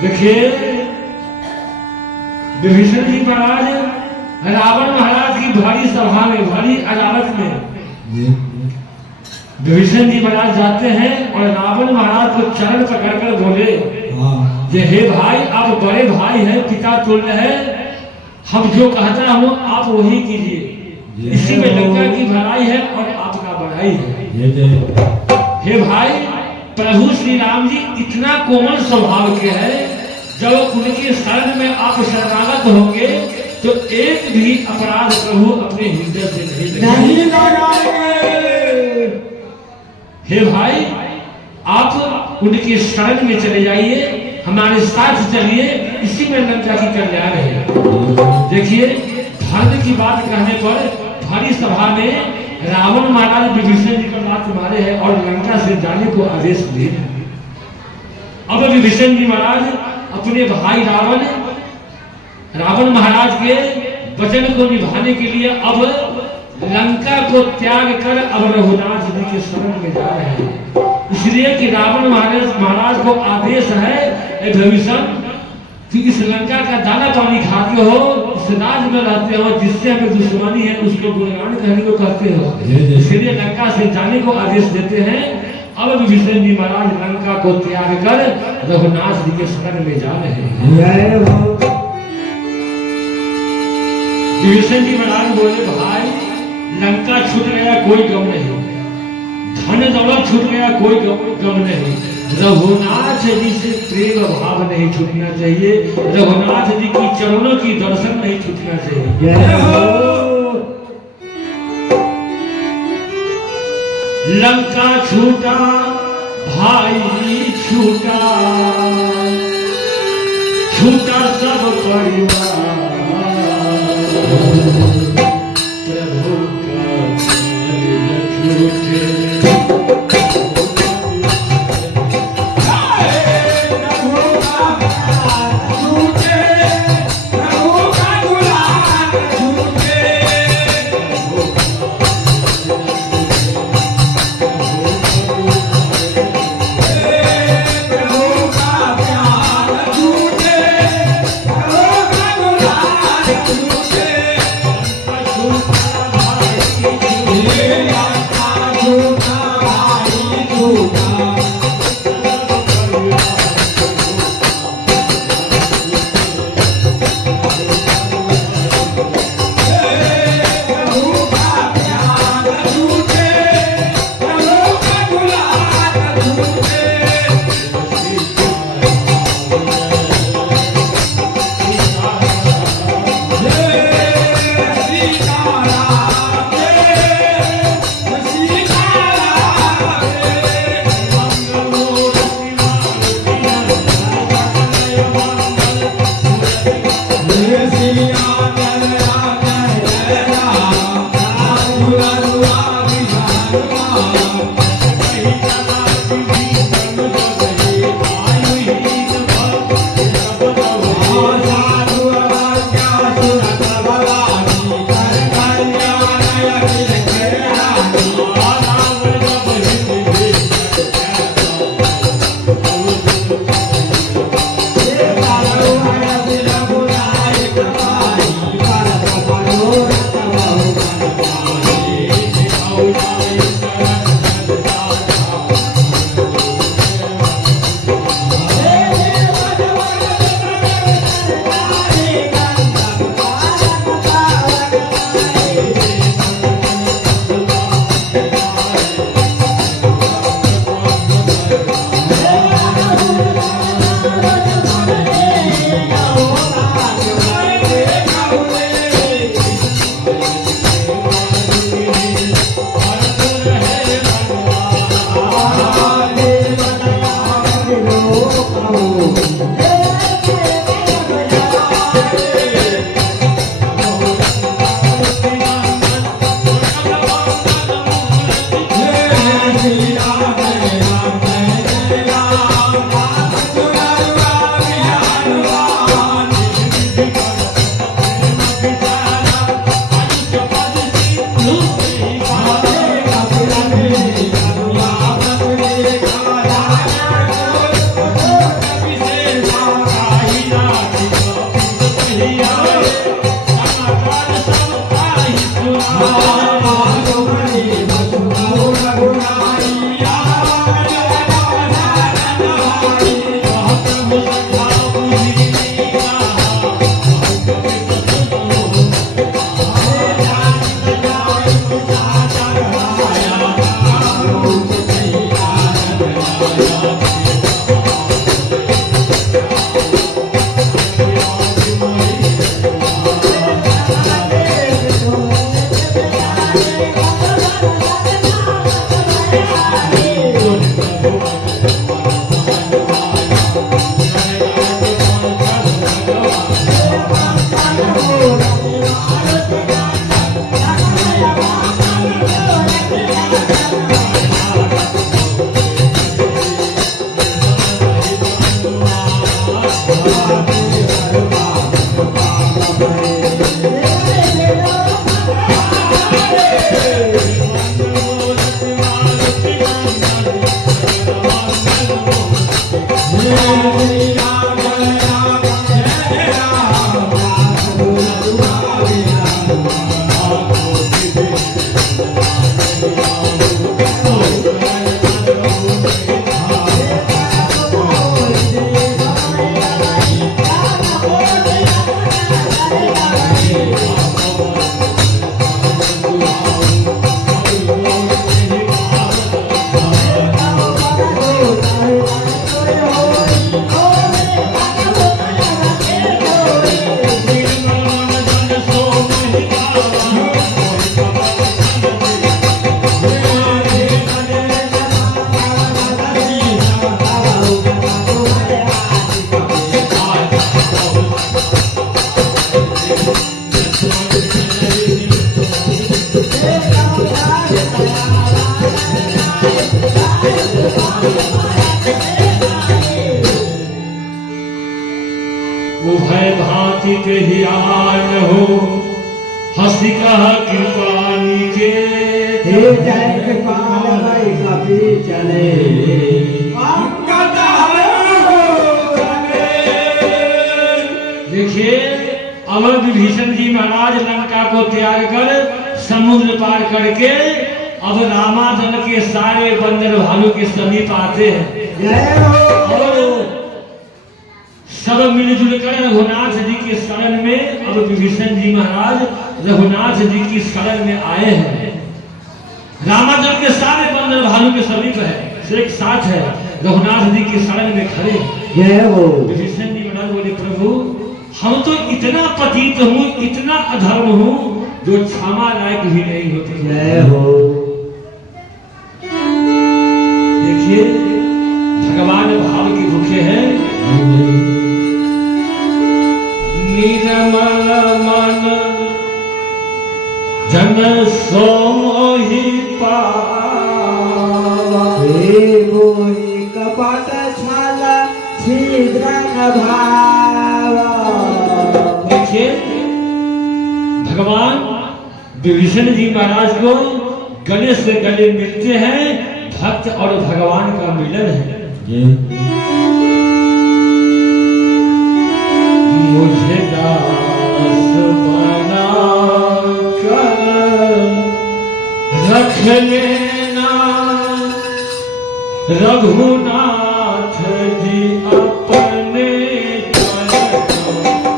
देखिए विभीषण जी महाराज रावण महाराज की भारी सभा में, भारी अदालत में विभीषण जी महाराज जाते हैं और रावण महाराज को चरण पकड़कर बोले, जे हे भाई, आप बड़े भाई हैं, पिता तुल्य है, हम जो कहता हूँ आप वही कीजिए, इसी में लंका की भलाई है और आपका बढ़ाई है। हे भाई, प्रभु श्री राम जी इतना कोमल स्वभाव के हैं, जब उनकी शरण में आप शरणागत होंगे तो एक भी अपराध प्रभु अपने हृदय से नहीं लगाएंगे। हे भाई, आप उनकी शरण में चले जाइए, हमारे साथ चलिए, इसी में लंका की कल्याण है। देखिए, धर्म की बात कहने पर भारी सभा में रावण महाराज विभीषण जी का बात मारे हैं और लंका से जाने को आदेश दिए। अब विभीषण जी महाराज अपने भाई रावण महाराज के वचन को निभाने के लिए अब लंका को त्याग कर अब रघुनाथ जी के शरण में जा रहे हैं। इसलिए कि रावण महाराज को आदेश है, विभीषण, कि इस लंका का दाना पानी खाते हो, इस राज में रहते हो, जिससे हमें दुश्मनी है उसको गुणगान कहने को कहते हो, इसलिए लंका से जाने को आदेश देते हैं। अब विभीषण जी महाराज लंका को त्याग कर रघुनाथ जी के शरण में जा रहे हैं। विभीषण जी महाराज बोले, भाई, लंका छूट गया कोई गम नहीं, धन दौलत छूट गया कोई गम नहीं, रघुनाथ जी से प्रेम भाव नहीं छूटना चाहिए, रघुनाथ जी की चरणों की दर्शन नहीं छूटना चाहिए। लंका छूटा भाई छूटा, छूटा सब परिवार, प्रभु का छूटे उभय भांति के ही आन हो हंसी कह कृपानी के जय कृपाल भाई कभी चले देखिए अमर विभीषण जी महाराज लंका को त्याग कर समुद्र पार करके अब रामादन के सारे बंदर भालू के समीप आते हैं और सब मिलजुल कर रघुनाथ जी के शरण में अब विभीषण जी महाराज रघुनाथ जी की शरण में आए हैं। रामादन के सारे बंदर भालू के समीप है, एक साथ है, रघुनाथ जी की शरण में खड़े। विभीषण जी महाराज बोले प्रभु हम तो इतना पतित हूँ, इतना अधर्म हूँ जो क्षमा लायक भी नहीं होते। जय हो। देखिए भगवान भाव की भूखे हैं। निर्मल मन जन सोहि पावा कपट छल छिद्र भावा। देखिए भगवान विभीषण जी महाराज को गले से गले मिलते हैं, भक्त और भगवान का मिलन है। मुझे दास बना कर रख लेना रघुनाथ